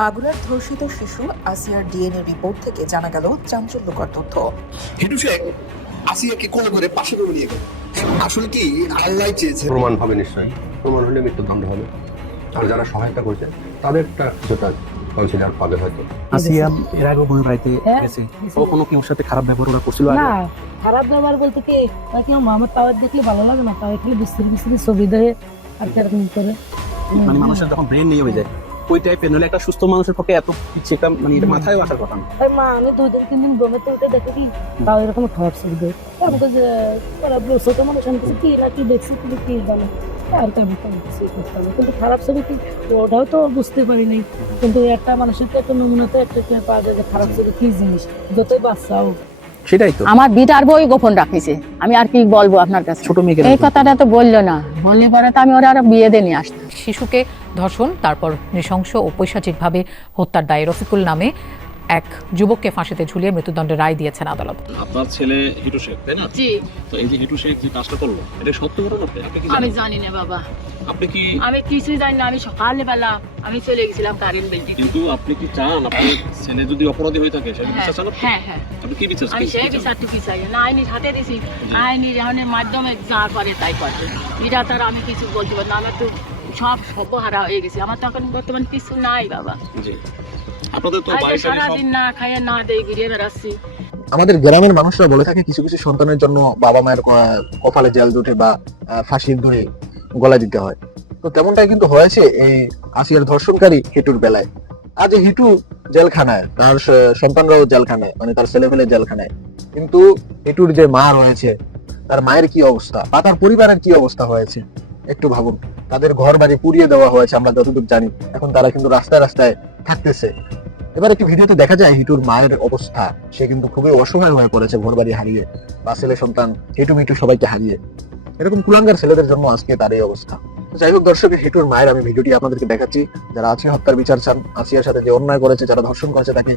মাগুরার ধর্ষিত শিশু আসিয়ার ডিএনএ রিপোর্ট থেকে জানা গেল চাঞ্চল্যকর তথ্য। হিটু শেখ আসিয়াকে কোলে করে পাশে করে নিয়ে গেল। আসলে কি আল্লাহ চেয়েছে প্রমাণ হবে নিশ্চয়ই। প্রমাণ হলে মৃত্যুদণ্ড হবে। আর যারা সহায়তা করছে তাদেরটা কিছুটা কনসিডার পাবে হয়তো। আসিয়া এর আগেও বোনের বাড়িতে হ্যাঁ। গেছে। কখনো কি ওর সাথে খারাপ ব্যবহার ওরা করছিল না খারাপ ব্যবহার বলতে কি নাকি আমার মামার টাওয়ার দেখলে ভালো লাগে না? তাই খালি বিস্তারি বিস্তারি ছবি দেয় আর কীরকম করে। মানে মানুষের যখন ব্রেন নেই হয়ে যায়। ওই টাইপের নলে একটা সুস্থ মানুষের পক্ষে এত ইচ্ছে একটা মানে এটা মাথায় আসার কথা না। মা আমি দুই দিন তিন দিন বমেতে উঠে দেখে কি তাও এরকম খারাপ ছবি দেয় আমাকে যে ওরা বলে, ছোট মানুষ আমি কি না কি দেখছি তুমি কি জানো। আর তেমন কিছুই কিন্তু খারাপ ছবি কি ওটাও তো বুঝতে পারি নাই। কিন্তু একটা মানুষের তো একটা নমুনাতে একটা পাওয়া যায় যে খারাপ ছবি কি জিনিস যতই বাচ্চা হোক। সেটাই তো। আমার বিটার বই গোপন রাখিছে। আমি আর কি বলব আপনার কাছে? ছোট মেয়েকে এই কথাটা তো বলল না। বললে পরে তো আমি ওরা আরও বিয়ে দিয়ে নিয়ে আসতাম। শিশুকে ধর্ষণ তারপর নৃশংস ও পৈশাচিকভাবে হত্যার দায়ে রফিকুল নামে এক যুবককে ফাঁসিতে ঝুলিয়ে মৃত্যুদণ্ডের রায় দিয়েছেন আদালত। আপনার ছেলে হিটু শেখ তাই না? জি। তো এই যে হিটু শেখ যে কাজটা করল এটা সত্য ঘটনা? আপনি আপনি কি আমি জানি না বাবা। আপনি কি আমি কিছুই জানি না। আমি সকালবেলা আমি চলে গেছিলাম কারেন্ট কিন্তু আপনি কি চান? আপনার ছেলে যদি অপরাধী হয়ে থাকে সেটা বিচার চান হ্যাঁ হ্যাঁ। আপনি কি বিচার আমি সেই? বিচারটুকু চাই। না আইনির হাতে দিছি। আইনির এখন মাধ্যমে যা করে তাই করবে এটা তার আমি কিছু বলতে পারি না। আমার তো সব হয়ে গেছে। আমার তো এখন বর্তমান কিছু নাই বাবা। জি। আপনাদের তো সারাদিন না খাইয়ে না দিয়ে ঘুরিয়ে বেড়াচ্ছি। আমাদের গ্রামের মানুষরা বলে থাকে কিছু কিছু সন্তানের জন্য বাবা মায়ের কপালে জেল দুটে বা ফাঁসির দড়ি গলা দিতে হয়। তো তেমনটাই কিন্তু হয়েছে এই আসিয়ার ধর্ষণকারী হিটুর বেলায়। আজ হিটু জেলখানায়, তার সন্তানরাও জেলখানায় মানে তার ছেলে পেলে জেলখানায়। কিন্তু হিটুর যে মা রয়েছে, তার মায়ের কি অবস্থা বা তার পরিবারের কি অবস্থা হয়েছে, একটু ভাবুন। তাদের ঘর বাড়ি পুড়িয়ে দেওয়া হয়েছে, আমরা যতটুকু জানি, এখন তারা কিন্তু রাস্তায় রাস্তায় থাকতেছে। এবার একটি ভিডিওতে দেখা যায় হিটুর মায়ের অবস্থা। সে কিন্তু খুবই অসহায় হয়ে পড়েছে ঘর বাড়ি হারিয়ে, বা ছেলে সন্তান হিটু মিটু সবাইকে হারিয়ে। এরকম কুলাঙ্গার ছেলেদের জন্য আজকে তার এই অবস্থা। যাই হোক দর্শক, হিটুর মায়ের আমি ভিডিওটি আপনাদেরকে দেখাচ্ছি। যারা আছে, হত্যার বিচার চান, আসিয়ার সাথে যে অন্যায় করেছে, যারা ধর্ষণ করেছে, তাকে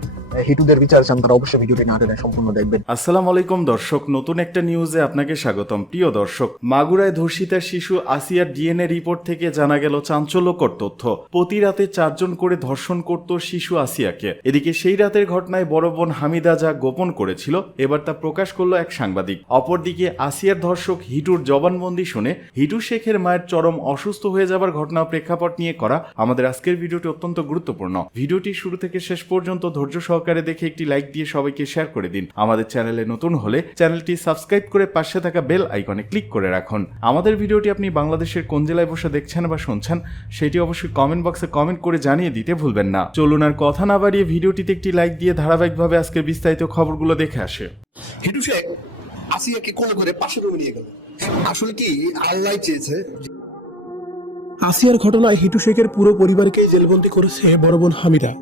হিটুদের বিচার চান, তারা অবশ্যই ভিডিওটি না টেনে সম্পূর্ণ দেখবেন। আসসালামু আলাইকুম দর্শক, নতুন একটা নিউজে আপনাকে স্বাগতম। প্রিয় দর্শক, মাগুরায় ধর্ষিতা শিশু আসিয়ার ডিএনএ রিপোর্ট থেকে জানা গেল চাঞ্চল্যকর তথ্য। প্রতি রাতে চারজন করে ধর্ষণ করত শিশু আসিয়াকে। এদিকে সেই রাতের ঘটনায় বড় বোন হামিদা যা গোপন করেছিল, এবার তা প্রকাশ করল এক সাংবাদিক। অপরদিকে আসিয়ার ধর্ষক হিটুর জবানবন্দি শুনে হিটু শেখের মায়ের চরম অসুস্থ হয়ে যাবার ঘটনা প্রেক্ষাপট নিয়ে করা আমাদের আজকের ভিডিওটি অত্যন্ত গুরুত্বপূর্ণ। ভিডিওটি শুরু থেকে শেষ পর্যন্ত ধৈর্য সহকারে দেখে একটি লাইক দিয়ে সবাইকে শেয়ার করে দিন। আমাদের চ্যানেলে নতুন হলে চ্যানেলটি সাবস্ক্রাইব করে পাশে থাকা বেল আইকনে ক্লিক করে রাখুন। আমাদের ভিডিওটি আপনি বাংলাদেশের কোন জেলায় বসে দেখছেন বা শুনছেন, সেটি অবশ্যই কমেন্ট বক্সে কমেন্ট করে জানিয়ে দিতে ভুলবেন না। চলুন আর কথা না বাড়িয়ে ভিডিওটিতে একটি লাইক দিয়ে ধারাবাহিকভাবে আজকের বিস্তারিত খবরগুলো দেখে আসে। আসিয়াকে কোলে করে পাশে করে নিয়ে গেল। আসলে কি আল্লাহ চেয়েছে আসিয়ার ঘটনায় হিটু শেখের পুরো পরিবারকে জেলবন্দি করেছে বড় বোন হামিদা।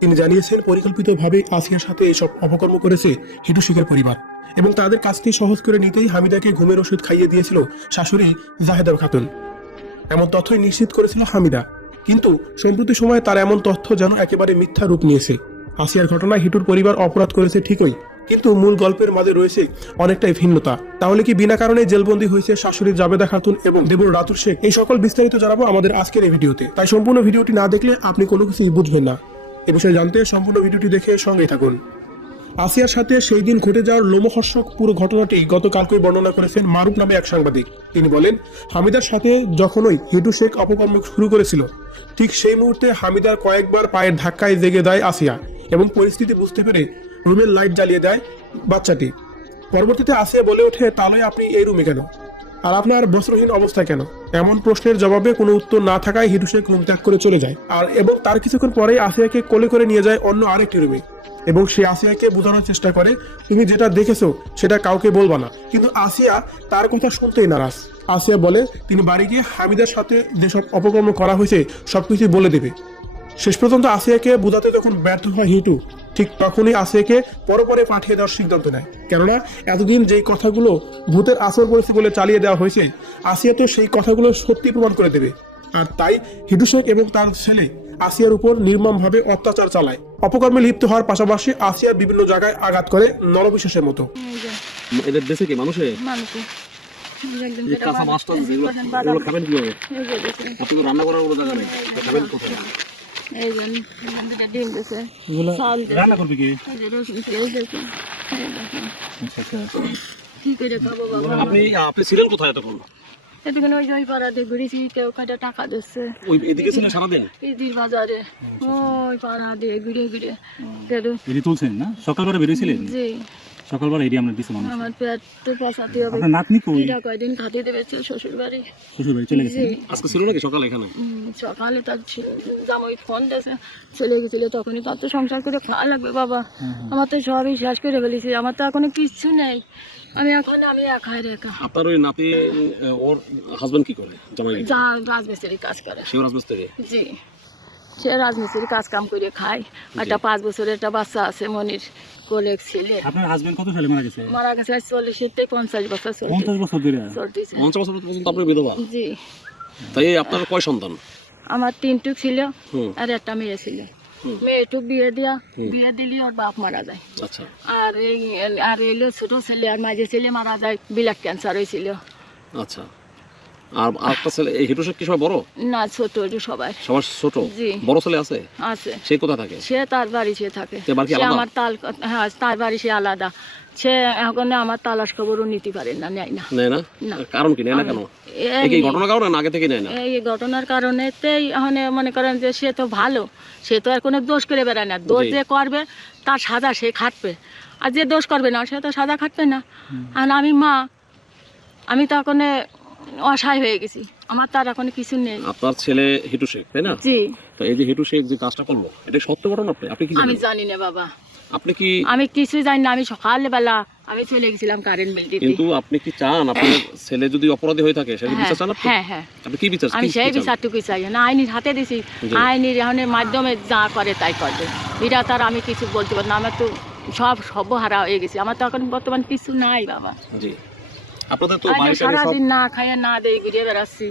তিনি জানিয়েছেন, পরিকল্পিতভাবে আসিয়ার সাথে এসব অপকর্ম করেছে হিটু শেখের পরিবার এবং তাদের কাজটি সহজ করে নিতেই হামিদাকে ঘুমের ওষুধ খাইয়ে দিয়েছিল শাশুড়ি জাহেদা খাতুন। এমন তথ্যই নিশ্চিত করেছিল হামিদা। কিন্তু সম্প্রতি সময়ে তার এমন তথ্য যেন একেবারে মিথ্যা রূপ নিয়েছে। আসিয়ার ঘটনায় হিটুর পরিবার অপরাধ করেছে ঠিকই কিন্তু মূল গল্পের মাঝে রয়েছে অনেকটাই ভিন্নতা। তাহলে কি বিনা কারণে জেলবন্দি হয়েছে শাশুড়ি জাবেদা খাতুন এবং দেবর রাতুর শেখ? এই সকল বিস্তারিত জানাব আমাদের আজকের এই ভিডিওতে। তাই সম্পূর্ণ ভিডিওটি না দেখলে আপনি কোনো কিছুই বুঝবেন না। এ বিষয়ে জানতে সম্পূর্ণ ভিডিওটি দেখে সঙ্গেই থাকুন। আসিয়ার সাথে সেই দিন ঘটে যাওয়ার লোমহর্ষক পুরো ঘটনাটি গতকালকেই বর্ণনা করেছেন মারুফ নামে এক সাংবাদিক। তিনি বলেন, হামিদার সাথে যখনই হিটু শেখ অপকর্ম শুরু করেছিল, ঠিক সেই মুহূর্তে হামিদার কয়েকবার পায়ের ধাক্কায় জেগে দেয় আসিয়া এবং পরিস্থিতি বুঝতে পেরে রুমের লাইট জ্বালিয়ে দেয় বাচ্চাটি। পরবর্তীতে আসিয়া বলে ওঠে, তাহলে আপনি এই রুমে কেন? আর আপনার বস্ত্রহীন অবস্থায় কেন? এমন প্রশ্নের জবাবে কোনো উত্তর না থাকায় হিটু শেখ রুম ত্যাগ করে চলে যায়। আর এবং তার কিছুক্ষণ পরেই আসিয়াকে কোলে করে নিয়ে যায় অন্য আরেকটি রুমে। এবং সে আসিয়াকে বোঝানোর চেষ্টা করে, তুমি যেটা দেখেছ, সেটা কাউকে বলবা না। কিন্তু আসিয়া তার কথা শুনতেই নারাজ। আসিয়া বলে, তিনি বাড়ি গিয়ে হামিদার সাথে যেসব অপকর্ম করা হয়েছে সবকিছু বলে দেবে। শেষ পর্যন্ত আসিয়াকে বোঝাতে যখন ব্যর্থ হয় হিটু। ঠিক তখনই আসিয়াকে পরপরে পাঠিয়ে দেওয়ার সিদ্ধান্ত নেয়। কেননা এতদিন যেই কথাগুলো ভূতের আসর করেছে বলে চালিয়ে দেওয়া হয়েছে আসিয়া তো সেই কথাগুলো সত্যি প্রমাণ করে দেবে। আর তাই হিটু শেখ এবং তার ছেলে আসিয়ার উপর নির্মমভাবে অত্যাচার চালায়। অপকর্মে লিপ্ত হওয়ার পাশাপাশি আসিয়া বিভিন্ন জায়গায় আঘাত করে নরবিশ্বাসের মতো। এদের দেশে কি মানুষে? কাঁচা খাবেন কীভাবে? আপনি তো রান্না করার কোনো জায়গা নেই। খাবেন কোথায়? এই জন্য দুটো ডিম দিছে। রান্না করবে কি? রসুন পেঁয়াজ দিছে। কি করে খাব বাবা? আপনি আপনি ছিলেন কোথায় তখন? এদিকে ওই যে ওই পাড়াতে ঘুরেছি কেউ কাটা টাকা দিচ্ছে। ওই এদিকে ছিলেন সারাদিন? ইদির বাজারে। ওই পাড়া দিয়ে ঘুরে ঘুরে। গেল। তুলছেন না? সকালবেলা বেরিয়েছিলেন? জি। সকালবেলা এটি আমরা দিচ্ছি মানুষ আমার পেট তো পচাতে হবে। আপনার নাতনি কই? এটা কয়দিন খাতে দেবে শ্বশুর বাড়ি শ্বশুর বাড়ি চলে গেছে? আজকে ছিল নাকি সকালে এখানে? সকালে তার জামাই ফোন দিয়েছে চলে গেছিল তখনই তার তো সংসার করে খাওয়া লাগবে বাবা। আমার তো সবই শেষ করে ফেলেছি আমার তো এখনও কিচ্ছু নেই। আমি এখন আমি একাই রেখা আপনার ওই নাতি ওর হাজবেন্ড কি করে? জামাই? যা রাজমিস্ত্রি কাজ করে। সেও রাজমিস্ত্রি জি। সে রাজমিস্ত্রি কাজ কাম করে খায়। একটা পাঁচ বছরের একটা বাচ্চা আছে মনির কোলেক ছেলে। আপনার হাজবেন্ড কত সালে মারা গেছে? মারা গেছে আজ চল্লিশের থেকে পঞ্চাশ বছর পঞ্চাশ বছর ধরে? পঞ্চাশ বছর পর্যন্ত আপনি বিধবা? জি। তাই আপনার কয় সন্তান? আমার তিনটুক ছিল আর একটা মেয়ে ছিল। মেয়েটুক বিয়ে দিয়া বিয়ে দিলি ওর বাপ মারা যায়। আচ্ছা। আর এই আর এলো ছোট ছেলে আর মাঝে ছেলে মারা যায় ব্লাড ক্যান্সার হয়েছিল। আচ্ছা। আর আরেকটা ছেলে এই হিটু শেখ কি সবাই বড়? না ছোট সবাই। সবার ছোট? জি। বড় ছেলে আছে? আছে। সে কোথায় থাকে? সে তার বাড়ি সে থাকে। সে? আমার তাল হ্যাঁ তার বাড়ি সে আলাদা। সে এখন আমার তালাশ খবরও নিতে পারে না নেয় না। নেয় না। কারণ কি নেয় না কেন? এই- এই কি ঘটনা কারণে না আগে থেকে নেয় না? এই ঘটনার কারণেতেই এখন মনে করেন যে সে তো ভালো। সে তো আর কোনো দোষ করে বেড়ায় না। দোষ যে করবে তার সাজা সে খাটবে। আর যে দোষ করবে না সে তো সাজা খাটবে না। আর আমি মা আমি তো এখন অসহায় হয়ে গেছি। আমার তার এখন কিছু নেই। আপনার ছেলে হিটু শেখ তাই না? জি। তো এই যে হিটু শেখ যে কাজটা করল এটা সত্য ঘটনা আপনি আপনি কি আমি জানি না বাবা। আপনি কি আমি কিছুই জানি না আমি সকালবেলা আমি চলে গেছিলাম কারেন্ট বিল দিতে। কিন্তু আপনি কি চান? আপনার ছেলে যদি অপরাধী হয়ে থাকে সেটা বিচার চান আপনি? হ্যাঁ হ্যাঁ আপনি কি বিচার আমি সেই বিচারটুকু চাই। না আইনির হাতে দিছি। আইনির মাধ্যমে যা করে তাই করবে। এটা তার আমি কিছু বলতে পারি না। আমার তো সব সর্বহারা হয়ে গেছি। আমার তো এখন বর্তমান কিছু নাই বাবা। জি। আপনাদের তো সারাদিন না খাইয়ে না ঘুরিয়ে বেড়াচ্ছি।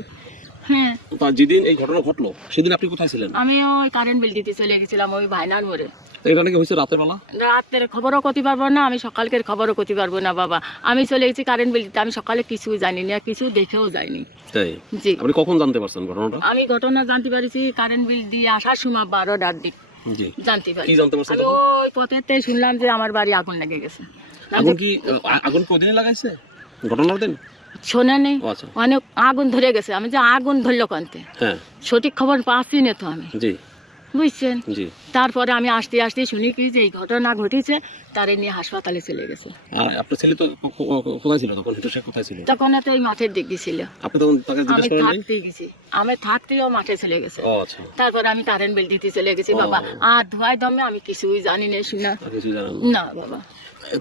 হ্যাঁ। তা যেদিন এই ঘটনা ঘটলো সেদিন আপনি কোথায় ছিলেন? আমি ওই কারেন্ট বিল দিতে চলে গেছিলাম ওই ভাইনার মোড়ে তো এটা নাকি হয়েছে রাতের বেলা? রাতের খবরও করতে পারব না আমি সকালকের খবরও করতে পারব না বাবা। আমি চলে গেছি কারেন্ট বিল দিতে আমি সকালে কিছু জানি না কিছু দেখেও যাইনি। তাই? জি। আপনি কখন জানতে পারছেন ঘটনাটা? আমি ঘটনা জানতে পারিছি কারেন্ট বিল দিয়ে আসার সময় বারোটার দিক। জানতে পারি কি জানতে পারছেন ওই পথেতে শুনলাম যে আমার বাড়ি আগুন লেগে গেছে। আগুন কি আগুন কি ওদিনই লাগাইছে? ঘটনার দিন শোনে নেই অনেক আগুন ধরে গেছে। আমি যে আগুন ধরলো কানতে হ্যাঁ। সঠিক খবর পাচ্ছি না তো আমি। জি। বুঝছেন? জি। তারপরে আমি আসতে আসতে শুনি কি যে এই ঘটনা ঘটেছে তারে নিয়ে হাসপাতালে চলে গেছে। আপনার ছেলে তো কোথায় ছিল তখন? শেখ কোথায় ছিল? তখন তো মাঠের দিক ছিল। আপনি তখন তাকে আমি থাকতেই গেছি। আমি থাকতেও মাঠে চলে গেছে। আচ্ছা। তারপরে আমি কারেন্ট বিল দিতে চলে গেছি বাবা। আর ধোয়াই দমে আমি কিছুই জানি না শুনা। না বাবা।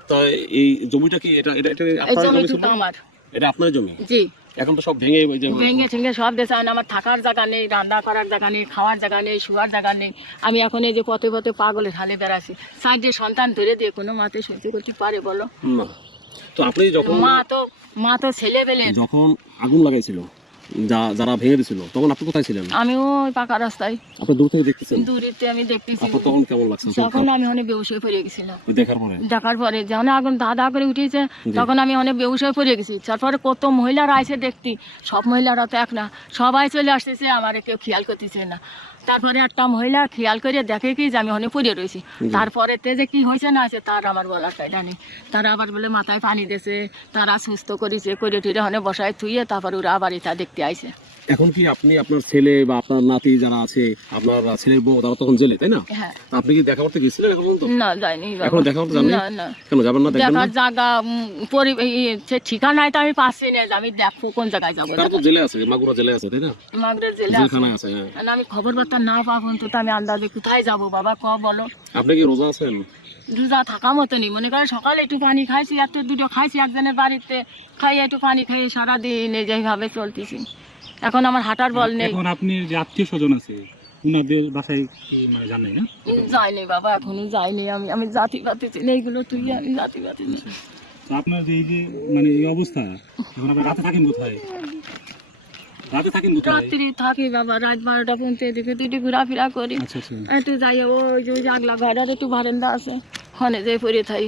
তা এই জমিটা কি এটা এটা এটা আপনার জমি আমার। এটা আপনার জমি? জি। এখন তো সব ভেঙে যে ভেঙে ঠেঙে সব দেশে আমার থাকার জায়গা নেই রান্না করার জায়গা নেই খাওয়ার জায়গা নেই শোয়ার জায়গা নেই। আমি এখন এই যে পথে পথে পাগলের হালে বেড়াচ্ছি। সাইডে সন্তান ধরে দিয়ে কোনো মাতে সহ্য করতে পারে বলো? তো আপনি যখন মা তো মা তো ছেলে যখন আগুন লাগাইছিল যা যারা ভেঙে দিছিল তখন আপনি কোথায় ছিলেন? আমি ওই পাকা রাস্তায়। আপনি দূর থেকে দেখতেছেন? দূরেতে আমি দেখতেছি। আপনার তখন কেমন লাগছে? তখন আমি অনেক বেউস পড়ে গেছিলাম। দেখার পরে? দেখার পরে যখন আগুন দাদা করে উঠেছে তখন আমি অনেক বেউস পড়ে গেছি। তারপরে কত মহিলারা আছে দেখতি। সব মহিলারা তো এক না সবাই চলে আসতেছে আমার কেউ খেয়াল করতেছে না। তারপরে একটা মহিলা খেয়াল করে দেখে কি যে আমি অনেক পড়ে রয়েছি তারপরে তে যে কি হয়েছে না আছে তার আমার বলার কায়দা নেই। তারা আবার বলে মাথায় পানি দিয়েছে তারা সুস্থ করেছে করে টুরে অনেক বসায় থুয়ে তারপর ওরা আবার এটা দেখতে আইছে। এখন কি আপনি আপনার ছেলে বা আপনার নাতি যারা আছে আপনার ছেলের বউ তারা তখন জেলে তাই না? হ্যাঁ। আপনি কি দেখা করতে গেছিলেন এখন পর্যন্ত? না বাবা। এখনও দেখা করতে যাননি? না না। কেন যাবেন না দেখার জায়গা পরি সে ঠিকানায় তো আমি পাচ্ছি না যে আমি দেখব কোন জায়গায় যাব। তারা তো জেলে আছে মাগুরা জেলে আছে তাই না? মাগরের জেলে। জেলখানায় আছে হ্যাঁ। আমি খবর বার্তা না পাবো তো আমি আন্দাজে কোথায় যাব বাবা ক বলো। আপনি কি রোজা আছেন? রোজা থাকা মতনই। মনে করে সকালে একটু পানি খাইছি একটু দুটো খাইছি একজনের বাড়িতে খাই একটু পানি খাইয়ে সারাদিন এই যেভাবে চলতেছি। এখন আমার হাঁটার বল নেই। এখন আপনি যে আত্মীয় স্বজন আছে উনাদের বাসায় কি মানে জানেন না? যাইনি বাবা এখনও যাইনি আমি আমি জাতি পাতি চিনি এইগুলো তুই আমি জাতি পাতি। তো আপনার যে এই যে মানে এই অবস্থা এখন আপনি রাতে থাকেন কোথায়? রাতে থাকেন কোথায়? রাত্রি থাকি বাবা রাত বারোটা পর্যন্ত এদিকে দুটি ঘোরাফেরা করি। আচ্ছা আচ্ছা। একটু যাই ওই যে জাগলা ঘরের একটু বারান্দা আছে হনে যে পরে থাই।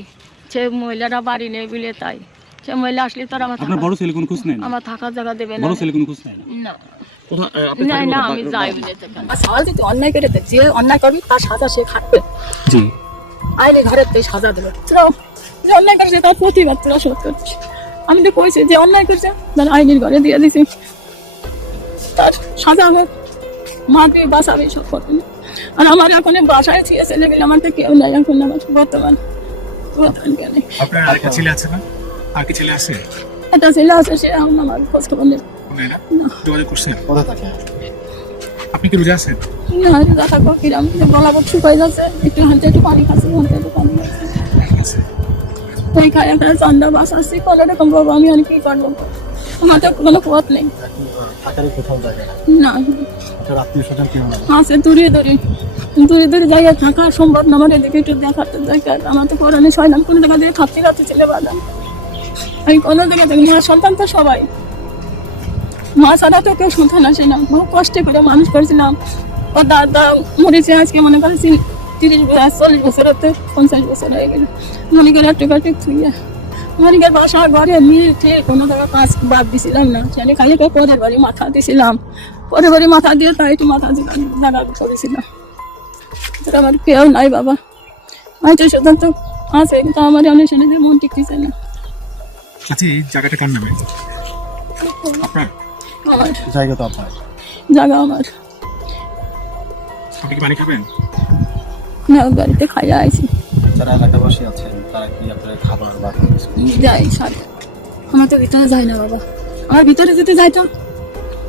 সে মহিলারা বাড়ি নেই বলে তাই। সে মহিলা আসলে তো আর আমার আপনার বড় ছেলে কোনো খোঁজ নেয় না আমার থাকার জায়গা দেবে না। বড় ছেলে কোনো খোঁজ নেয় না? আমি যাই বলে যদি অন্যায় করে যে অন্যায় করবি তার সাজা সে খাটবে। জি। আইলে ঘরের থেকে সাজা দেবে তোরা যে অন্যায় করেছে তার প্রতিবাদ তোরা শোধ করছিস আমি তো কইছি যে অন্যায় করছে তার আইনের ঘরে দিয়ে দিছি। তার সাজা হোক মারবি বাঁচাবি সব করবি আর আমার এখন বাসায় ছিল ছেলে গেলে আমার তো কেউ নাই এখন আমার বর্তমান বর্তমান কেন আপনার আরেকটা ছেলে আছে না? আর কি ছেলে আছে? একটা ছেলে আছে সে এখন আমার খোঁজ খবর নেই নেই না? যোগাযোগ করছেন? কোথা থেকে আপনি কি রোজা আছেন? না দেখা কিরাম গলা শুকাই যাচ্ছে একটু হাতে একটু পানি খাচ্ছি হাতে একটু পানি খাচ্ছি। খায় একটা চান্দা বাস আসছি আমি আর কি করব? আমার তো কোনো পথ নেই। না। আছে দূরে দূরে। দূরে দূরে জায়গায় থাকা সম্ভব না আমার এদিকে একটু দেখাতে দরকার। আমার তো পড়ানো হয় না কোনো জায়গা দিয়ে খাচ্ছি খাচ্ছি ছেলে বাদাম আমি কোনো জায়গা থেকে মা, সন্তান তো সবাই। মা ছাড়া তো কেউ সন্তান আসে না। বহু কষ্টে করে মানুষ করেছিলাম। ও দাদা মরেছে আজকে, মনে করেছি, তিরিশ বছর, চল্লিশ বছর হতে পঞ্চাশ বছর হয়ে গেল। মনে করে একটু কাটে থুইয়া মনে বাসা, ঘরে নিয়ে কোনো জায়গায় কাজ বাদ দিছিলাম না। সেখানে খালি পরের বাড়ি মাথা দিছিলাম। পরের বাড়ি মাথা দিয়ে তাই একটু মাথা জায়গা করেছিলাম। আমার কেউ নাই, বাবা। আমি তো শুধু আছে, কিন্তু আমার অনেক শুনে মন টিকতেছে না। আচ্ছা এই জায়গাটা কার নামে? আপনার? আমার জায়গা তো আপনার। জায়গা আমার। আপনি কি পানি খাবেন? না গাড়িতে খাইয়া আইছি যারা এলাকাবাসী আছেন তারা কি আপনার খাবার বা যাই সাথে। আমার তো ভিতরে যায় না বাবা। আমার ভিতরে যদি যাইতাম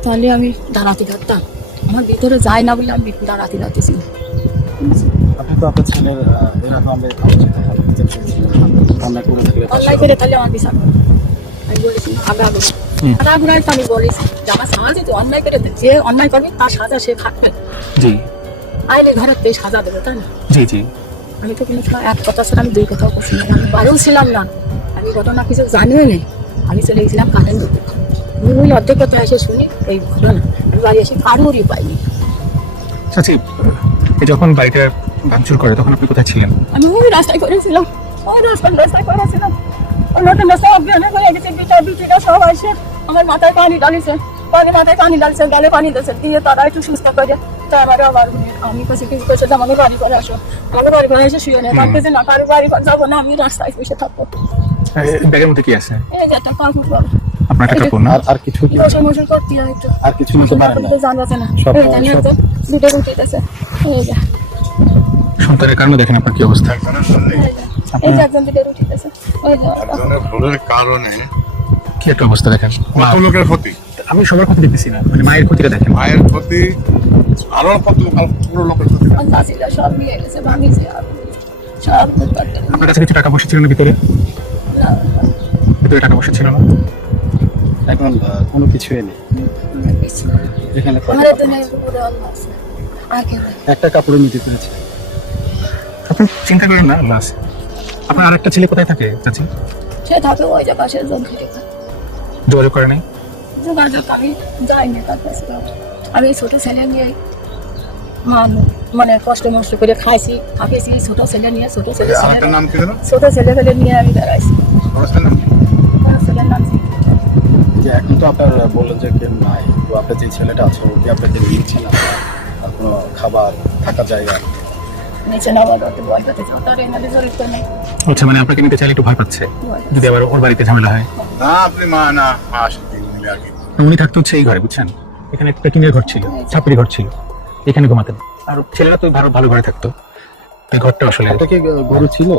তাহলে আমি দাঁড়াতে ধরতাম আমার ভিতরে যায় না বলে আমি দাঁড়াতে ধরতেছি আপনি তো আপনার ছেলের এরকম রান্না করে থাকলে অনলাইন করে তাহলে আমার বিচার করো। আমি বলেছি আগে আগে আর আগে আমি বলেছি যে আমার সাজা যদি অন্যায় করে যে অন্যায় করবে তার সাজা সে খাটবে জি। আইলে ঘরের থেকে সাজা দেবে তাই না? জি জি। আমি তো কিন্তু এক কথা ছাড়া আমি দুই কথাও করছি না। আমি বাড়িও ছিলাম না। আমি ঘটনা কিছু জানিও নেই আমি চলে গেছিলাম কারেন্ট ধরতে আমি ওই কথা এসে শুনি এই ঘটনা। আমি বাড়ি এসে কারোরই পাইনি। সচিব যখন বাড়িটা ভাঙচুর করে তখন আপনি কোথায় ছিলেন? আমি ওই রাস্তায় করেছিলাম। ওই রাস্তায় রাস্তায় করেছিলাম। নতুন রাস্তায় অজ্ঞানে হয়ে গেছে বিটা বিটিরা সব আসে আমার মাথায় পানি ডালিছে পানি মাথায় পানি ডালছে গালে পানি দিয়েছে দিয়ে তারা একটু সুস্থ করে তা আমার আবার আমি কাছে কিছু করছে যে বাড়ি করে আসো। আমাকে বাড়ি করে এসে শুয়ে নেই ভাবতেছে না কারও বাড়ি ঘর যাব না আমি রাস্তায় বসে থাকব। ব্যাগের মধ্যে কি আছে? এই যে একটা কাপড়। আপনার একটা কাপড় না? আর কিছু কি বসে বসে করতে হয় একটু। আর কিছু নিতে পারেন না? সব- সব- এই যে। সন্তানের কারণে দেখেন আপনার কি অবস্থা। এই যে একজন দুটো রুটিতেছে ওই যে ভুলের কারণে কি একটা অবস্থা দেখেন? কত লোকের ক্ষতি? আমি সবার কথা দেখতেছি না মানে মায়ের ক্ষতিটা দেখেন। মায়ের ক্ষতি আরও কত পুরো লোকের ক্ষতি পঞ্চাশ ছিল সব নিয়ে গেছে ভাঙিছে আর সব আপনার কাছে কিছু টাকা পয়সা ছিল না ভিতরে? ভিতরে টাকা পয়সা ছিল না? এখন কোনো কিছুই নেই। এখানে। একটা কাপড়ে নিতে পেরেছে আপনি চিন্তা করেন না আল্লাহ আছে আপনার আরেকটা ছেলে কোথায় থাকে চাচি? সে থাকে ওই যে পাশের জন থেকে। যোগাযোগ করে নাই? যোগাযোগ আমি যাইনি তার কাছে আমি ছোট ছেলে নিয়ে মা- মানে কষ্ট মষ্ট করে খাইছি খাইছি ছোট ছেলে নিয়ে ছোট ছেলে আরেকটা নাম কি জানো ছোট ছেলে ফেলে নিয়ে আমি বেড়াইছি। ছেলের নাম যে এখন তো আপনার বললেন যে কেউ নাই তো আপনার যে ছেলেটা আছে ও কি আপনাকে দিয়েছিল আর কোনো খাবার থাকার জায়গা? নিচে নামা করতে ভয় পেতে তার এনাদের জড়িত নেই। আচ্ছা মানে আপনাকে নিতে চাইলে একটু ভয় পাচ্ছে। যদি আবার ওর বাড়িতে ঝামেলা হয়। না আপনি মা না মা আসেন তিন মিলে আগে। উনি থাকতো হচ্ছে এই ঘরে বুঝছেন? এখানে একটা টিনের ঘর ছিল ছাপড়ি ঘর ছিল। এখানে ঘুমাতেন আর ছেলেরা তো ভালো ভালো ঘরে থাকতো। এই ঘরটা আসলে গরু ছিল?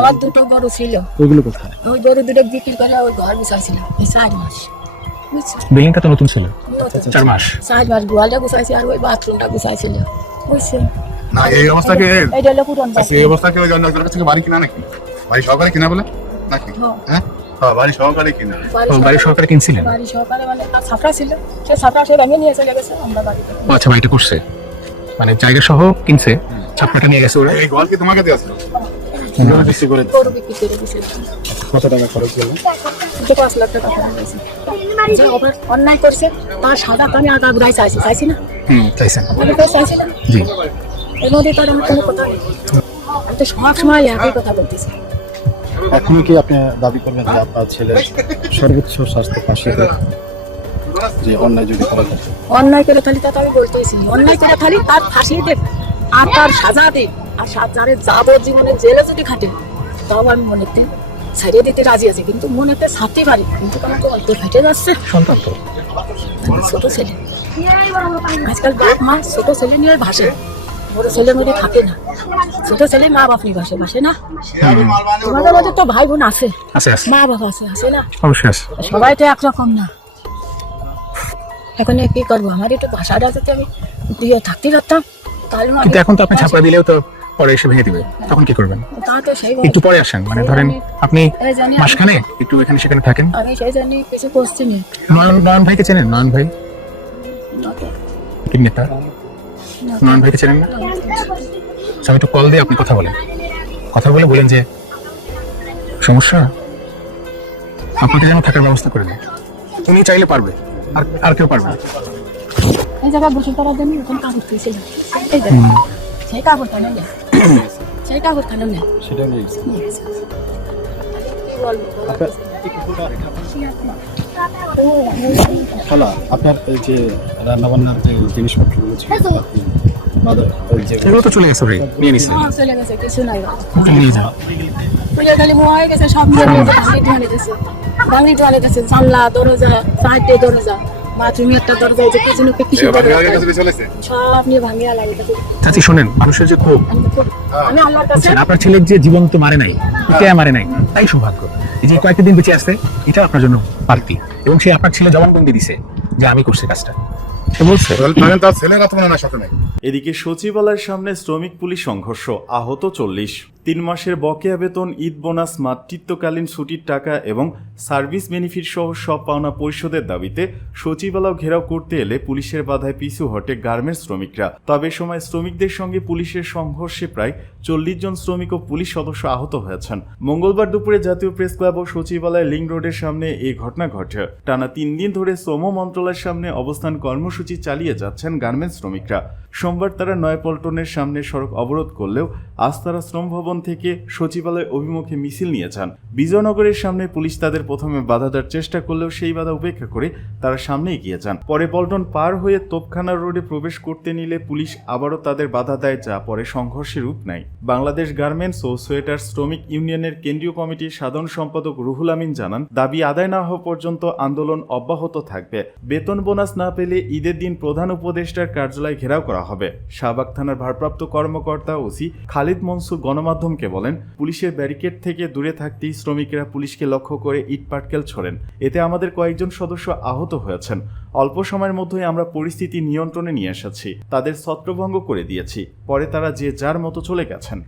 আমার দুটো গরু ছিল। ওইগুলো কোথায়? ওই গরু দুটো বিক্রি করে ওই ঘর গুছাইছিলাম এই চার মাস। বিল্ডিংটা তো নতুন ছিল। চার মাস। চার মাস গোয়ালটা গুছাইছি আর ওই বাথরুমটা গুছাইছিল। বুঝছেন? এই অবস্থাকে আচ্ছা, এই অবস্থাকে ওই অন্য কাছ থেকে বাড়ি কিনা নাকি? বাড়ি সহকারে কিনা বলে? নাকি? হ্যাঁ। হ্যাঁ? হ্যাঁ বাড়ি সহকারে কিনা। বাড়ি বাড়ির সহকারে কিনছিলেন? বাড়ি সহকারে মানে ছাপড়া ছিল। সে ছাপড়া সে ভেঙে নিয়ে গেছে আমরা বাড়িতে আচ্ছা বাড়িটা করছে মানে জায়গা সহ কিনছে ছাপড়াটা নিয়ে গেছে ওরা। এই ঘর কি তোমাকে গরু করে কত টাকা খরচ করল পাঁচ লাখ টাকা খরচ হয়েছে। যে অন্যায় করছে তার সাজা আমি আগা ঘুরাই চাইছি। চাইছি না? হুম। চাইছেন আমি তো চাইছি না। জি। এর মধ্যে তার আমার কোনো কথা নেই। আমি তো সব সময় একই কথা বলতেছি। এখন কি আপনি দাবি করবেন যে আপনার ছেলের সর্বোচ্চ স্বাস্থ্য পাশে যে অন্যায় যদি করা যায়? অন্যায় করে তা তো আমি বলতেইছি। অন্যায় করে তার ফাঁসি দেখ আর তার সাজা দেখ আর সাজারে যাবজ্জীবনে জেলে যদি খাটে তাও আমি মনেতে ছেড়ে দিতে রাজি আছি। কিন্তু মনেতে ছাড়তে পারি কিন্তু আমার তো অল্প ফেটে যাচ্ছে। সন্তান তো। ছোট ছেলে। আজকাল বাপ মা ছোট ছেলে নিয়ে ভাসে। বড় ছেলে মেয়ে থাকে না। ছোট ছেলে মা বাপ নিয়ে ভাসে ভাসে না। তোমাদের মধ্যে তো ভাই বোন আছে। মা বাবা আছে আছে না? অবশ্যই আছে। সবাই তো একরকম না। এখন কি করব? আমার একটু ভাষাটা যদি আমি দিয়ে থাকতে পারতাম। তাহলে কিন্তু এখন তো আপনি ছাপড়া দিলেও তো পরে এসে ভেঙে দিবে। তখন কি করবেন? একটু পরে আসেন। মানে ধরেন আপনি মাসখানে একটু এখানে সেখানে থাকেন। আমি সেই জন্য কিছু করছি না। নয়ন ভাইকে চেনেন? নয়ন ভাই? নেতা। নয়ন ভাইকে চেনেন না আমি একটু কল দিয়ে আপনি কথা বলেন। কথা বলে বলেন যে সমস্যা? আপনাকে যেন থাকার ব্যবস্থা করে দেয়। উনি চাইলে পারবে আর আর কেউ পারবে না। এই জায়গায় বসে করার জন্য ওখানে কাগজ পেয়েছিল এই জায়গায় সেই কাগজটা নেই। সেই কাগজটা নেই। সেটা নেই। বলব খালা আপনার এই যে রান্না যে জিনিসপত্রগুলো ছিল আপনি ওই যে এগুলো তো চলে গেছে ভাই। নিয়ে নিছে। হ্যাঁ, চলে গেছে কিছু নাই। নিয়ে যাও পুজো খালি মোয়া গেছে সব নিয়ে নিয়ে ভাঙি ঢালে গেছে ভাঙি ঢালে গেছে জানলা দরজা চারটে দরজা একটা দরজা যে পিছনে কিছু দরজা সব নিয়ে ভাঙিয়া লাগে গেছে চাচি শোনেন মানুষের যে ক্ষোভ খুব- আমি আল্লাহর কাছে আপনার ছেলের যে জীবন্ত মারে নাই কে মারে নাই তাই সৌভাগ্য। এই যে কয়েকটা দিন বেঁচে আসতে এটা আপনার জন্য পার্টি এবং সে আপনার ছেলে জবানবন্দি দিছে যে আমি করছি কাজটা। সে বলছে? এদিকে সচিবালয়ের সামনে শ্রমিক পুলিশ সংঘর্ষ আহত চল্লিশ। তিন মাসের বকেয়া বেতন, ঈদ বোনাস, মাতৃত্বকালীন ছুটির টাকা এবং সার্ভিস বেনিফিট সহ সব পাওনা পরিশোধের দাবিতে সচিবালয় ঘেরাও করতে এলে পুলিশের বাধায় পিছু হটে গার্মেন্টস শ্রমিকরা। তবে সময় শ্রমিকদের সঙ্গে পুলিশের সংঘর্ষে প্রায় চল্লিশ জন শ্রমিক ও পুলিশ সদস্য আহত হয়েছেন। মঙ্গলবার দুপুরে জাতীয় প্রেস ক্লাব ও সচিবালয় লিং রোডের সামনে এই ঘটনা ঘটে। টানা তিন দিন ধরে শ্রম মন্ত্রণালয়ের সামনে অবস্থান কর্মসূচি চালিয়ে যাচ্ছেন গার্মেন্টস শ্রমিকরা। সোমবার তারা নয়াপল্টনের সামনে সড়ক অবরোধ করলেও আজ তারা শ্রম ভবন থেকে সচিবালয় অভিমুখে মিছিল নিয়ে যান। বিজয়নগরের সামনে পুলিশ তাদের প্রথমে বাধা দেওয়ার চেষ্টা করলেও সেই বাধা উপেক্ষা করে তারা সামনে এগিয়ে যান। পরে পল্টন পার হয়ে তোপখানা রোডে প্রবেশ করতে নিলে পুলিশ আবারও তাদের বাধা দেয় যা পরে সংঘর্ষের রূপ নেয়। বাংলাদেশ গার্মেন্টস ও সোয়েটার শ্রমিক ইউনিয়নের কেন্দ্রীয় কমিটির সাধারণ সম্পাদক রুহুল আমিন জানান, দাবি আদায় না হওয়া পর্যন্ত আন্দোলন অব্যাহত থাকবে। বেতন বোনাস না পেলে ঈদের দিন প্রধান উপদেষ্টার কার্যালয় ঘেরাও করা হবে। শাহবাগ থানার ভারপ্রাপ্ত কর্মকর্তা ওসি খালিদ মনসুর গণমাধ্যমকে বলেন, পুলিশের ব্যারিকেড থেকে দূরে থাকতেই শ্রমিকেরা পুলিশকে লক্ষ্য করে ইটপাটকেল ছোড়েন। এতে আমাদের কয়েকজন সদস্য আহত হয়েছেন। অল্প সময়ের মধ্যেই আমরা পরিস্থিতি নিয়ন্ত্রণে নিয়ে এসেছি। তাদের ছত্রভঙ্গ করে দিয়েছি। পরে তারা যে যার মতো চলে গেছেন।